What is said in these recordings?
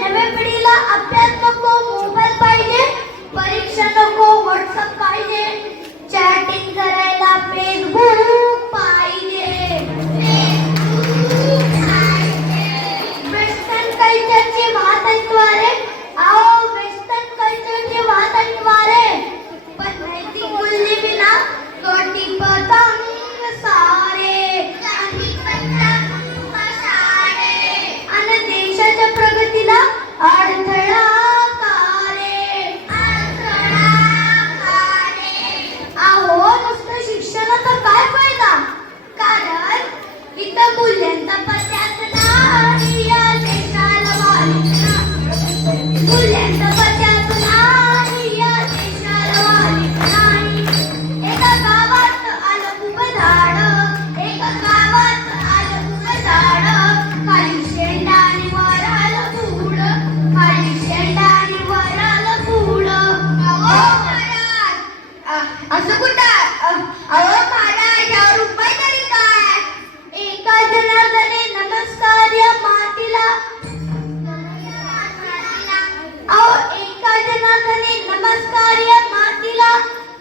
नव्या पिढीला अभ्यास नको, मोबाईल पाहिजे, परीक्षा नको, व्हॉट्सअप पाहिजे, चॅटिंग करायला फेसबुक पाहिजे. वेस्टर्न कल्चरचे वाहतद्वारे वेस्टर्न कल्चरचे वाहतद्वारे पण नैतिक मूल्य विना कोटी पतंग सारे आणि देशाच्या प्रगतीला अडथळा अहो नुसतं शिक्षणाचा काय फायदा, कारण इथं मूल्यांचा पत्त्याच नाही या देशाला मालिक मूल्यांचा पत्त्याच नाही या देशाला मालिक नाही. एका गावात आलं उभं झाड, एका गावात आलं उभं झाड, खाली शेंडा आणि वर आलं फूड, खाली शेंडा आणि वर आलं फूड. असं कुठं अहो महाराज यावर उपाय तरी काय. एका जनार्दने नमस्कार या मातीला, अहो एका जनार्दने नमस्कार या मातीला,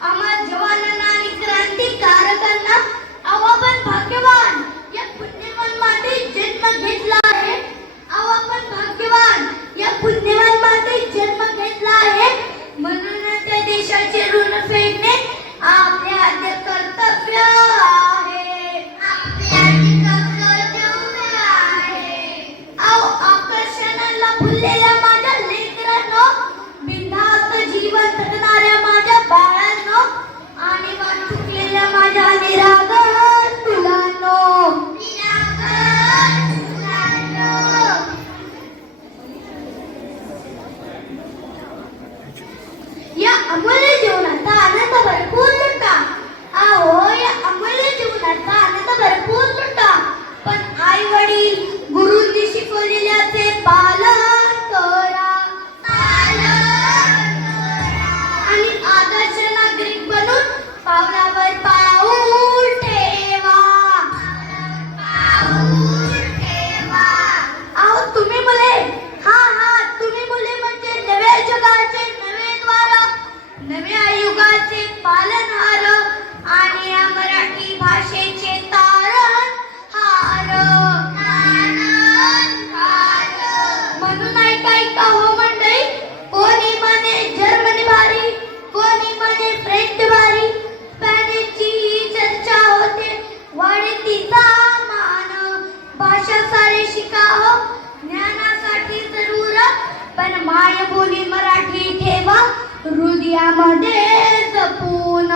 आम्हा जवानांना आणि क्रांतिकारकांना. अहो आपण भाग्यवान या पुण्यवान मातीत जन्म घेतला आहे. अहो आपण भाग्यवान या पुण्यवान मातीत जन्म घेतला आहे. म्हणून त्या देशाचे ऋण फेडणे आपले आद्य कर्तव्य आहे. अहो आकर्षणाला फुललेल्या माझ्या लेकरांनो, बिनधास्त जीवन जगणाऱ्या मायबोली मराठी ठेवा हृदयामध्ये जपून